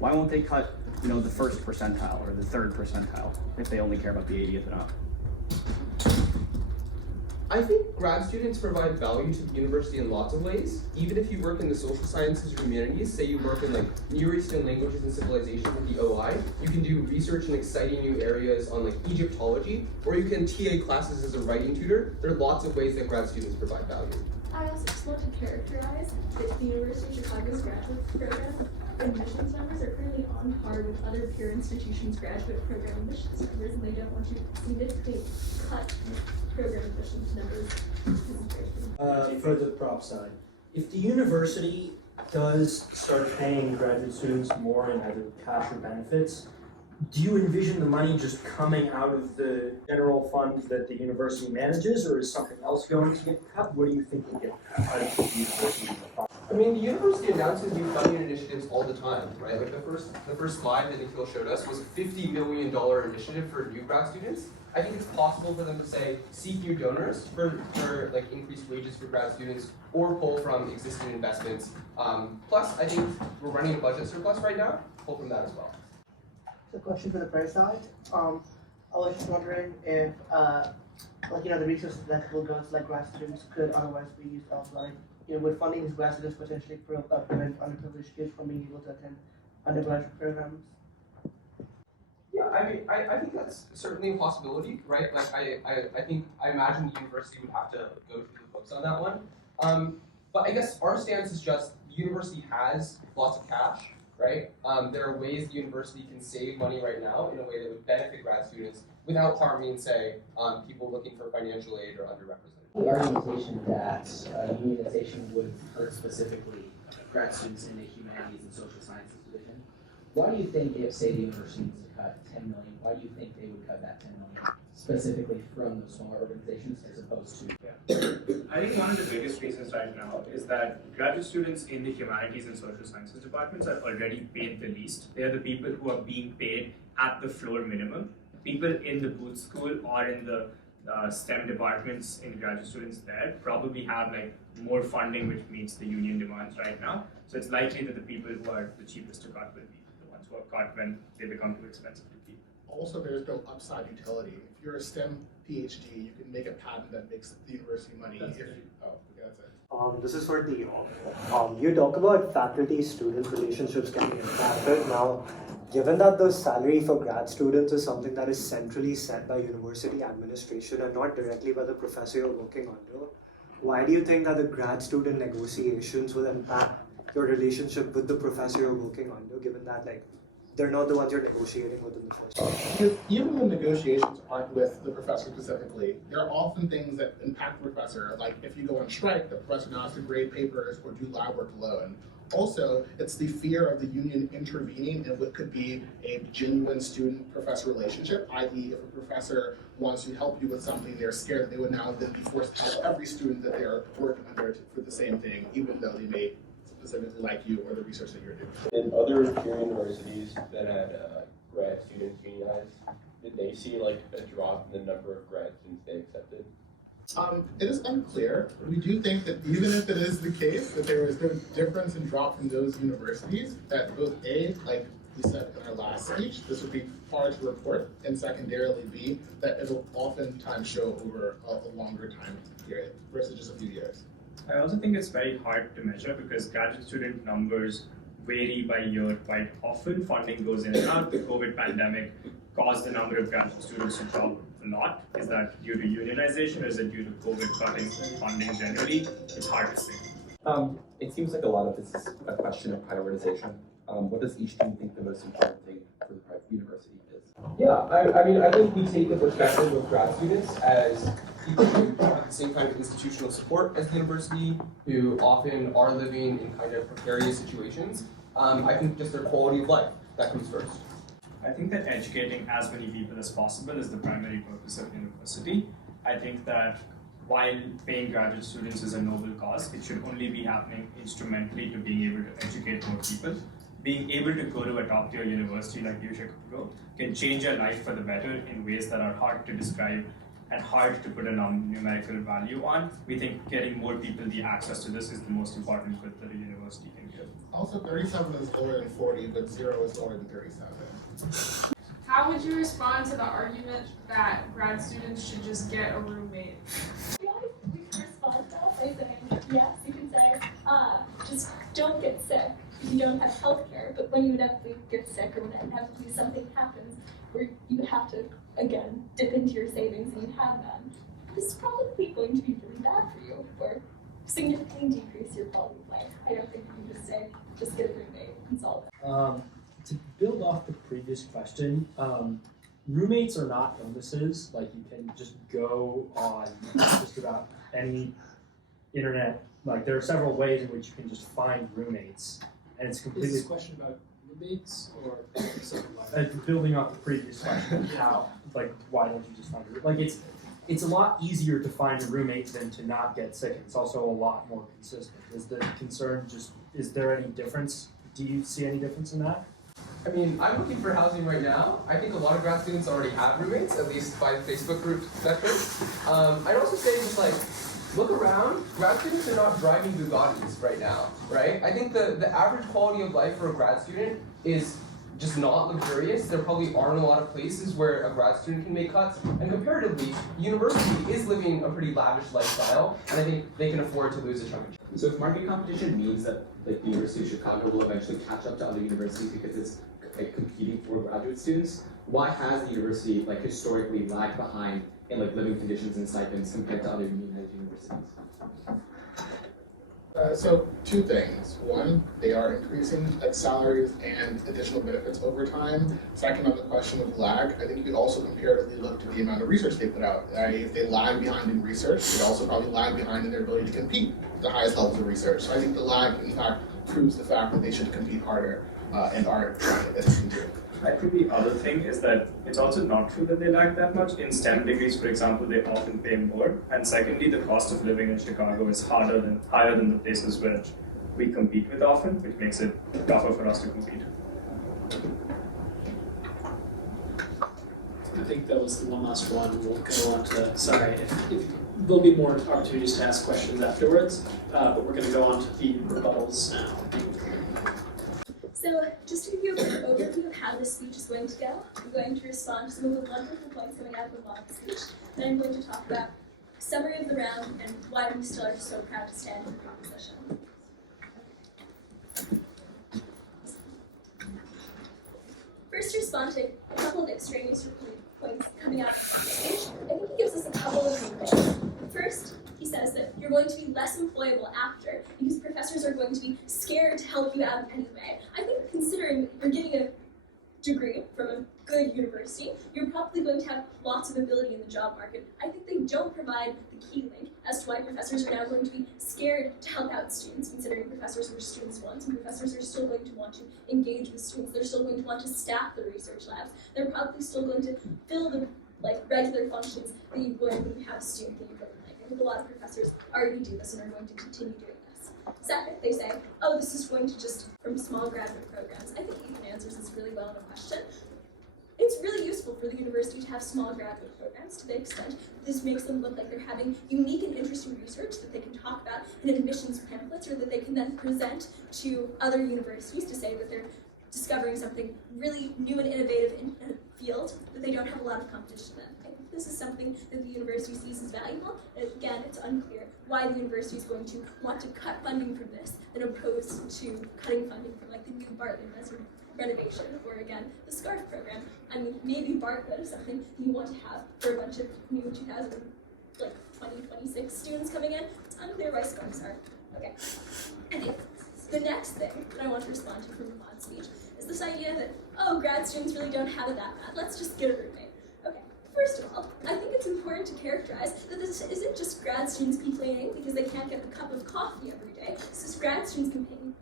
why won't they cut, the first percentile or the third percentile if they only care about the 80th and up? I think grad students provide value to the university in lots of ways. Even if you work in the social sciences or humanities, say you work in like Near Eastern languages and civilization with the OI, you can do research in exciting new areas on like Egyptology, or you can TA classes as a writing tutor. There are lots of ways that grad students provide value. I also just want to characterize that the University of Chicago's graduate program admissions numbers are currently on par with other peer institutions' graduate program admissions numbers, and they don't want to significantly cut program admissions numbers. For the prop side, if the university does start paying graduate students more in either cash or benefits, do you envision the money just coming out of the general fund that the university manages, or is something else going to get cut? What do you think will get cut out of the university? I mean, the university announces new funding initiatives all the time, right? Like the first slide that Nikhil showed us was a $50 million initiative for new grad students. I think it's possible for them to say, seek new donors for like increased wages for grad students, or pull from existing investments. Plus, I think we're running a budget surplus right now, pull from that as well. The question for the price side. I was just wondering if, the resources that will go to like grad students could otherwise be used elsewhere. Would funding these grad students potentially prevent underprivileged kids from being able to attend undergraduate programs? Yeah, I think that's certainly a possibility, right? Like I imagine the university would have to go through the books on that one. But I guess our stance is just the university has lots of cash, right? There are ways the university can save money right now in a way that would benefit grad students without harming, say, people looking for financial aid or underrepresented. The argumentation that unionization would hurt specifically grad students in the humanities and social sciences division. Why do you think if, say, the university needs to cut $10 million, why do you think they would cut that $10 million specifically from those smaller organizations as opposed to? I think one of the biggest reasons right now is that graduate students in the humanities and social sciences departments are already paid the least. They are the people who are being paid at the floor minimum. People in the Booth School or in the STEM departments in graduate students there probably have like more funding which meets the union demands right now. So it's likely that the people who are the cheapest to cut will be the ones who are cut when they become too expensive to keep. Also, there's no upside utility. If you're a STEM PhD, you can make a patent that makes the university money. That's it. This is for Theo. You talk about faculty-student relationships getting impacted. Now, given that the salary for grad students is something that is centrally set by university administration and not directly by the professor you're working under, why do you think that the grad student negotiations will impact your relationship with the professor you're working under, given that they're not the ones you're negotiating with in the first place? Because even when negotiations aren't with the professor specifically, there are often things that impact the professor. Like if you go on strike, the professor now has to grade papers or do lab work alone. Also, it's the fear of the union intervening in what could be a genuine student-professor relationship, i.e. if a professor wants to help you with something, they're scared that they would now then be forced to help every student that they're working under for the same thing, even though they may specifically like you or the research that you're doing. In other peer universities that had grad students unionized, did they see like a drop in the number of grad students they accepted? It is unclear. We do think that even if it is the case that there is no difference in drop from those universities, that both we said in our last speech, this would be hard to report, and secondarily B, that it'll oftentimes show over a longer time period versus just a few years. I also think it's very hard to measure because graduate student numbers vary by year quite often. Funding goes in and out. The COVID pandemic caused the number of graduate students to drop a lot. Is that due to unionization or is it due to COVID cutting funding generally? It's hard to say. It seems like a lot of this is a question of prioritization. What does each team think the most important thing for the private university is? Yeah, I mean, I think we take the perspective of grad students as people who don't have the same kind of institutional support as the university, who often are living in kind of precarious situations. I think just their quality of life, that comes first. I think that educating as many people as possible is the primary purpose of university. I think that while paying graduate students is a noble cause, it should only be happening instrumentally to being able to educate more people. Being able to go to a top-tier university like UChicago can change your life for the better in ways that are hard to describe and hard to put a numerical value on. We think getting more people the access to this is the most important good that a university can give. Also, 37 is lower than 40, but 0 is lower than 37. How would you respond to the argument that grad students should just get a roommate? We can respond to that by saying, yes, you can say, just don't get sick if you don't have health care, but when you inevitably get sick or when inevitably something happens where you have to, again, dip into your savings and you have none, this is probably going to be really bad for you or significantly decrease your quality of life. I don't think you can just say, just get a roommate and solve it. To build off the previous question, roommates are not illnesses. Like you can just go on just about any internet. Like there are several ways in which you can just find roommates, and it's completely. Is this question about roommates or something like that? Building off the previous question, how why don't you just find a roommate? Like it's a lot easier to find a roommate than to not get sick. It's also a lot more consistent. Is the concern is there any difference? Do you see any difference in that? I mean, I'm looking for housing right now. I think a lot of grad students already have roommates, at least by Facebook group metrics. I'd also say just look around. Grad students are not driving Bugattis right now, right? I think the average quality of life for a grad student is just not luxurious. There probably aren't a lot of places where a grad student can make cuts. And comparatively, university is living a pretty lavish lifestyle, and I think they can afford to lose a chunk of change. So if market competition means that the University of Chicago will eventually catch up to other universities because it's competing for graduate students, why has the university historically lagged behind in living conditions and stipends compared to other unionized universities? So two things. One, they are increasing salaries and additional benefits over time. Second, on the question of lag, I think you could also comparatively look to the amount of research they put out. If they lag behind in research, they also probably lag behind in their ability to compete at the highest levels of research. So I think the lag, in fact, proves the fact that they should compete harder and are trying to do. I think the other thing is that it's also not true that they lag that much. In STEM degrees, for example, they often pay more. And secondly, the cost of living in Chicago is higher than the places which we compete with often, which makes it tougher for us to compete. I think that was the one last one. We'll go on to, sorry, if there'll be more opportunities to ask questions afterwards, but we're going to go on to the rebuttals now. So, just to give you a quick overview of how this speech is going to go, I'm going to respond to some of the wonderful points coming out of the mock speech, then I'm going to talk about summary of the round and why we still are so proud to stand in the proposition. First, respond to a couple of extraneous points coming out of the speech. I think he gives us a couple of new things. First, he says that you're going to be less employable after because professors are going to be scared to help you out anyway. I think considering you're getting a degree from a good university, you're probably going to have lots of ability in the job market. I think they don't provide the key link as to why professors are now going to be scared to help out students, considering professors were students once, and professors are still going to want to engage with students. They're still going to want to staff the research labs. They're probably still going to fill the regular functions that you would when you have a student that you really like. I think a lot of professors already do this and are going to continue doing this. Second, they say, oh, this is going to just from small graduate programs. I think Ethan answers this really well in a question. It's really useful for the university to have small graduate programs to the extent this makes them look like they're having unique and interesting research that they can talk about in admissions pamphlets or that they can then present to other universities to say that they're discovering something really new and innovative in a field that they don't have a lot of competition in. I think this is something that the university sees as valuable, and again, it's unclear why the university is going to want to cut funding from this than opposed to cutting funding from like the new Bartlett renovation, or again, the SCARF program. I mean, maybe Bartlett is something you want to have for a bunch of new 2026 students coming in. It's unclear why SCARFs are. Okay. I think the next thing that I want to respond to from Ahmad's speech is this idea that, oh, grad students really don't have it that bad. Let's just get a roommate. Okay. First of all, I think it's important to characterize that this isn't just grad students complaining because they can't get a cup of coffee every day. This is grad students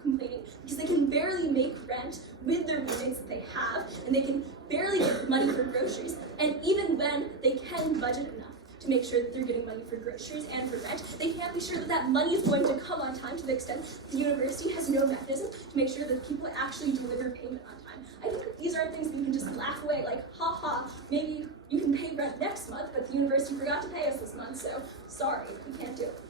complaining because they can barely make rent with their roommates that they have, and they can barely get money for groceries, and even when they can budget enough to make sure that they're getting money for groceries and for rent, they can't be sure that that money is going to come on time, to the extent the university has no mechanism to make sure that people actually deliver payment on time. I think that these aren't things that you can just laugh away like, ha ha, maybe you can pay rent next month, but the university forgot to pay us this month, so sorry, we can't do it.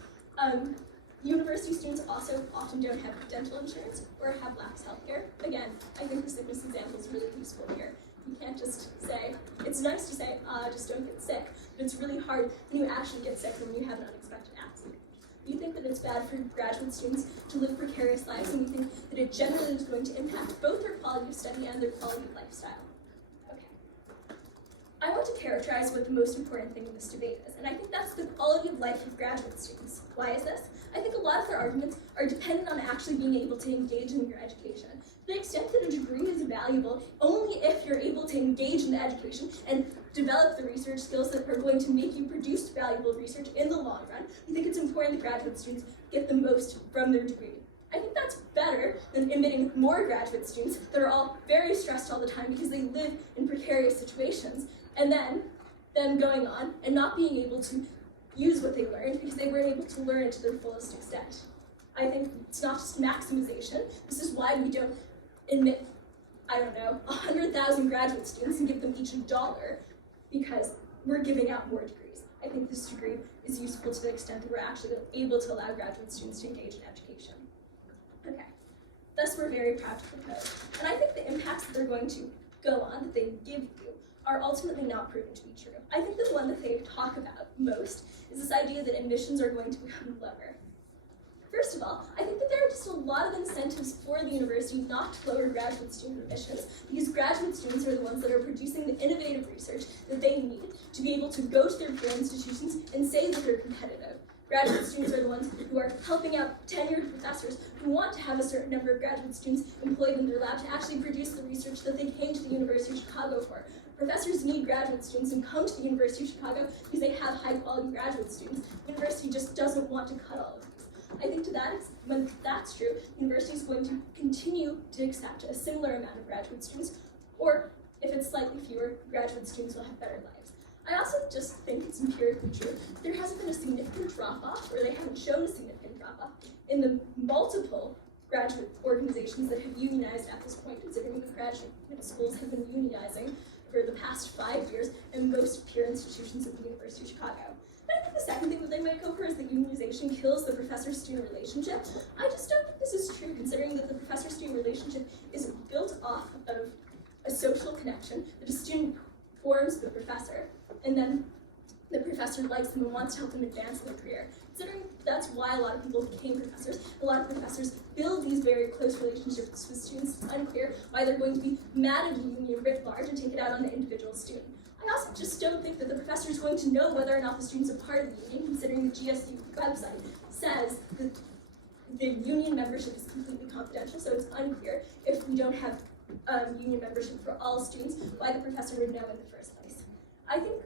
University students also often don't have dental insurance or have lax healthcare. Again, I think the sickness example is really useful here. You can't just say, it's nice to say, just don't get sick, but it's really hard when you actually get sick when you have an unexpected accident. You think that it's bad for graduate students to live precarious lives, and you think that it generally is going to impact both their quality of study and their quality of lifestyle. Okay. I want to characterize what the most important thing in this debate is, and I think that's the quality of life of graduate students. Why is this? I think a lot of their arguments are dependent on actually being able to engage in your education. To the extent that a degree is valuable only if you're able to engage in the education and develop the research skills that are going to make you produce valuable research in the long run, I think it's important that graduate students get the most from their degree. I think that's better than admitting more graduate students that are all very stressed all the time because they live in precarious situations, and then them going on and not being able to use what they learned because they weren't able to learn it to their fullest extent. I think it's not just maximization. This is why we don't admit, 100,000 graduate students and give them each $1, because we're giving out more degrees. I think this degree is useful to the extent that we're actually able to allow graduate students to engage in education. Okay, thus we're very proud to propose. And I think the impacts that they're going to go on, that they give you, are ultimately not proven to be true. I think the one that they talk about most is this idea that admissions are going to become lower. First of all, I think that there are just a lot of incentives for the university not to lower graduate student admissions, because graduate students are the ones that are producing the innovative research that they need to be able to go to their peer institutions and say that they're competitive. Graduate students are the ones who are helping out tenured professors who want to have a certain number of graduate students employed in their lab to actually produce the research that they came to the University of Chicago for. Professors need graduate students and come to the University of Chicago because they have high-quality graduate students. The university just doesn't want to cut all of these. I think when that's true, the university is going to continue to accept a similar amount of graduate students, or if it's slightly fewer, graduate students will have better lives. I also just think it's empirically true. There hasn't been a significant drop-off, or they haven't shown a significant drop-off, in the multiple graduate organizations that have unionized at this point, considering that graduate schools have been unionizing for the past 5 years, and most peer institutions at the University of Chicago. But I think the second thing that they might go for is that unionization kills the professor-student relationship. I just don't think this is true, considering that the professor-student relationship is built off of a social connection that a student forms with the professor, and then the professor likes them and wants to help them advance in their career. Considering that's why a lot of people became professors, a lot of professors build these very close relationships with students. It's unclear why they're going to be mad at the union writ large and take it out on the individual student. I also just don't think that the professor is going to know whether or not the student's a part of the union, considering the GSU website says that the union membership is completely confidential, so it's unclear if we don't have union membership for all students, why the professor would know in the first place. I think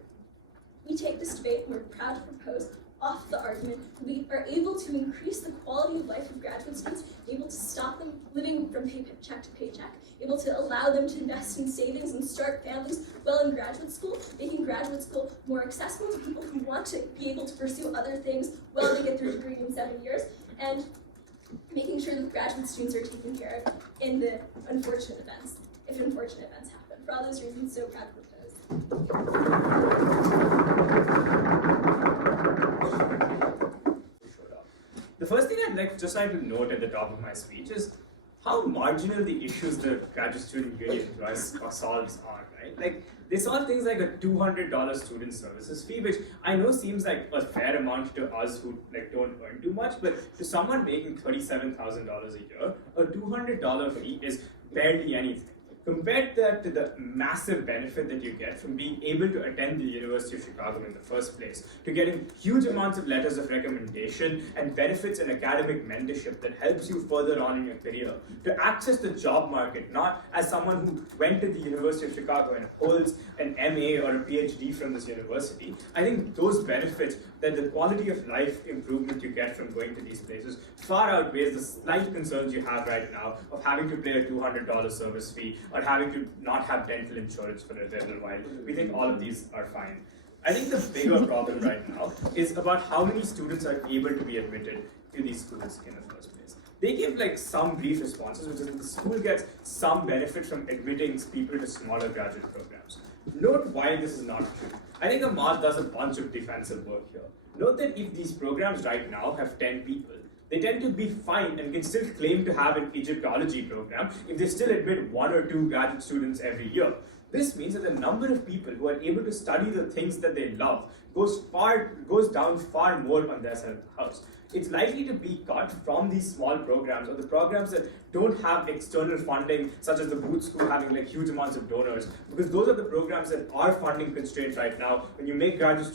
we take this debate, and we're proud to propose, off the argument that we are able to increase the quality of life of graduate students, able to stop them living from paycheck to paycheck, able to allow them to invest in savings and start families well in graduate school, making graduate school more accessible to people who want to be able to pursue other things while they get their degree in 7 years, and making sure that graduate students are taken care of in the unfortunate events, if unfortunate events happen. For all those reasons, so proud to propose. The first thing I'd like to note at the top of my speech is how marginal the issues the graduate student union solves are, right? Like, they solve things like a $200 student services fee, which I know seems like a fair amount to us who like don't earn too much, but to someone making $37,000 a year, a $200 fee is barely anything. Compare that to the massive benefit that you get from being able to attend the University of Chicago in the first place, to getting huge amounts of letters of recommendation and benefits and academic mentorship that helps you further on in your career, to access the job market, not as someone who went to the University of Chicago and holds an MA or a PhD from this university. I think those benefits, that the quality of life improvement you get from going to these places far outweighs the slight concerns you have right now of having to pay a $200 service fee or having to not have dental insurance for a little while. We think all of these are fine. I think the bigger problem right now is about how many students are able to be admitted to these schools in the first place. They give like some brief responses, which is that the school gets some benefit from admitting people to smaller graduate programs. Note why this is not true. I think Ahmad does a bunch of defensive work here. Note that if these programs right now have 10 people, they tend to be fine and can still claim to have an Egyptology program if they still admit 1 or 2 graduate students every year. This means that the number of people who are able to study the things that they love goes down far more on their side of the house. It's likely to be cut from these small programs or the programs that don't have external funding, such as the Booth School having like huge amounts of donors, because those are the programs that are funding constrained right now. When you make graduate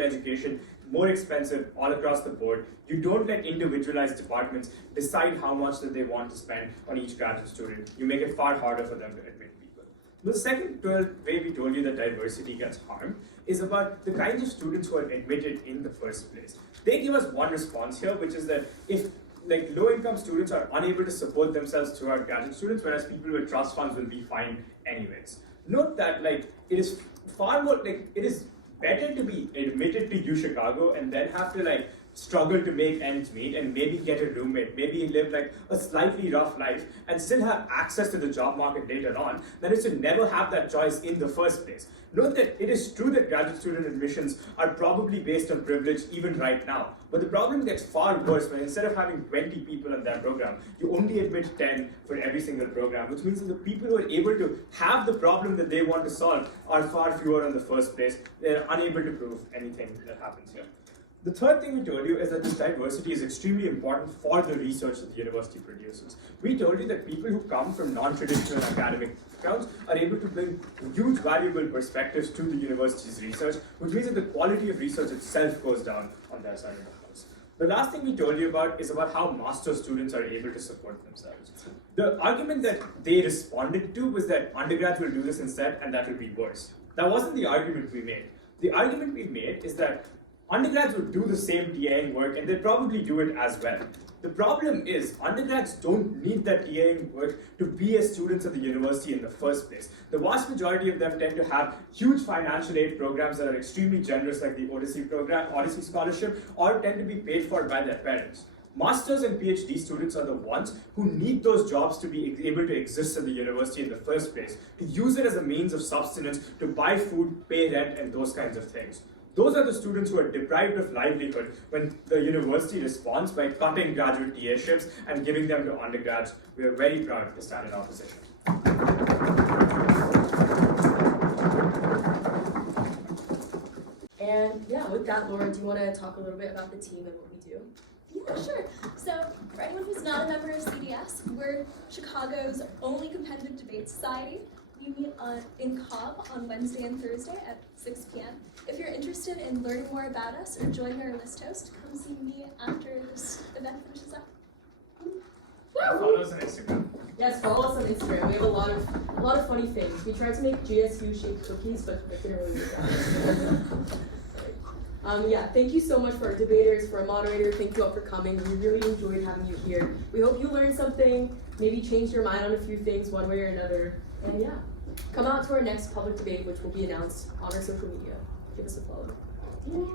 education more expensive all across the board, you don't let individualized departments decide how much that they want to spend on each graduate student. You make it far harder for them to admit people. The second way we told you that diversity gets harmed is about the kinds of students who are admitted in the first place. They give us one response here, which is that if like low-income students are unable to support themselves throughout graduate students, whereas people with trust funds will be fine anyways. Note that like it is far more like it is better to be admitted to UChicago and then have to like struggle to make ends meet and maybe get a roommate, maybe live like a slightly rough life and still have access to the job market later on, than is to never have that choice in the first place. Note that it is true that graduate student admissions are probably based on privilege even right now, but the problem gets far worse when instead of having 20 people in that program, you only admit 10 for every single program, which means that the people who are able to have the problem that they want to solve are far fewer in the first place. They're unable to prove anything that happens here. The third thing we told you is that this diversity is extremely important for the research that the university produces. We told you that people who come from non-traditional academic backgrounds are able to bring huge valuable perspectives to the university's research, which means that the quality of research itself goes down on their side of the house. The last thing we told you about is about how master's students are able to support themselves. The argument that they responded to was that undergrads will do this instead and that will be worse. That wasn't the argument we made. The argument we made is that undergrads would do the same TAing work and they'd probably do it as well. The problem is undergrads don't need that TAing work to be as students at the university in the first place. The vast majority of them tend to have huge financial aid programs that are extremely generous, like the Odyssey program, Odyssey Scholarship, or tend to be paid for by their parents. Masters and PhD students are the ones who need those jobs to be able to exist at the university in the first place, to use it as a means of subsistence, to buy food, pay rent, and those kinds of things. Those are the students who are deprived of livelihood when the university responds by cutting graduate TAships and giving them to undergrads. We are very proud to stand in opposition. And yeah, with that, Laura, do you want to talk a little bit about the team and what we do? Yeah, sure. So, for anyone who's not a member of CDS, we're Chicago's only competitive debate society. We meet in Cobb on Wednesday and Thursday at 6 p.m. If you're interested in learning more about us or joining our list host, come see me after this event finishes up. Follow us on Instagram. Yes, follow us on Instagram. We have a lot of funny things. We tried to make GSU-shaped cookies, but it didn't really work out. Yeah, thank you so much for our debaters, for our moderator. Thank you all for coming. We really enjoyed having you here. We hope you learned something, maybe changed your mind on a few things one way or another. And yeah, come out to our next public debate, which will be announced on our social media. Give us a follow. Woo!